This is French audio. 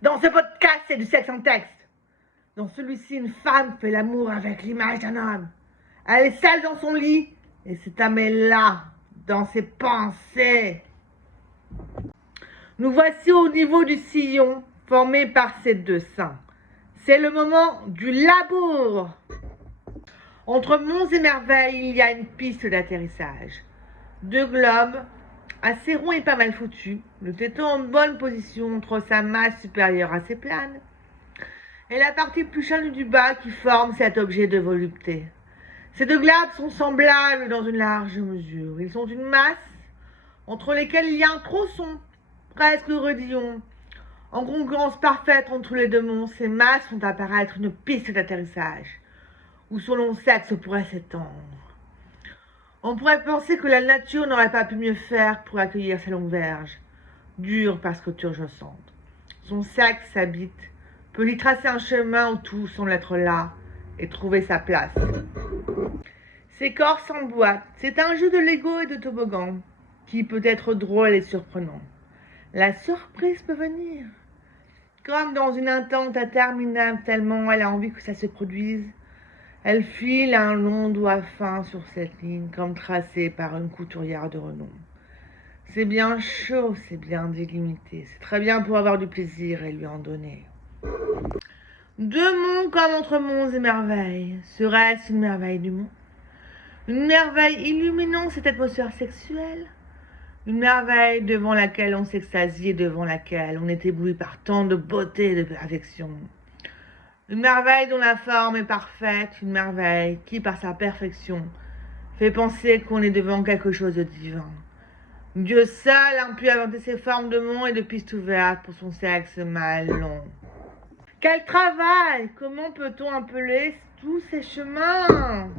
Dans ce podcast, c'est du sexe en texte. Dans celui-ci, une femme fait l'amour avec l'image d'un homme. Elle est seule dans son lit et cet homme est là, dans ses pensées. Nous voici au niveau du sillon formé par ces deux seins. C'est le moment du labour. Entre monts et merveilles, il y a une piste d'atterrissage. Deux globes, assez ronds et pas mal foutus, le téton en bonne position entre sa masse supérieure à ses planes, et la partie plus chaînue du bas qui forme cet objet de volupté. Ces deux globes sont semblables dans une large mesure. Ils sont une masse entre lesquelles il y a un tronçon, presque redillon. En concurrence parfaite entre les deux monts, ces masses font apparaître une piste d'atterrissage, où son long sexe pourrait s'étendre. On pourrait penser que la nature n'aurait pas pu mieux faire pour accueillir sa longue verge, dure parce que turgescente. Son sexe habite, peut y tracer un chemin où tout semble être là et trouver sa place. Ses corps s'emboîtent, c'est un jeu de Lego et de toboggan qui peut être drôle et surprenant. La surprise peut venir, comme dans une attente interminable tellement elle a envie que ça se produise. Elle file un long doigt fin sur cette ligne, comme tracée par une couturière de renom. C'est bien chaud, c'est bien délimité, c'est très bien pour avoir du plaisir et lui en donner. Deux monts comme entre monts et merveilles. Serait-ce une merveille du monde? Une merveille illuminant cette atmosphère sexuelle? Une merveille devant laquelle on s'extasie et devant laquelle on est ébloui par tant de beauté et de perfection. Une merveille dont la forme est parfaite, une merveille qui, par sa perfection, fait penser qu'on est devant quelque chose de divin. Dieu seul a pu inventer ces formes de monts et de pistes ouvertes pour son sexe mâle long. Quel travail! Comment peut-on appeler tous ces chemins?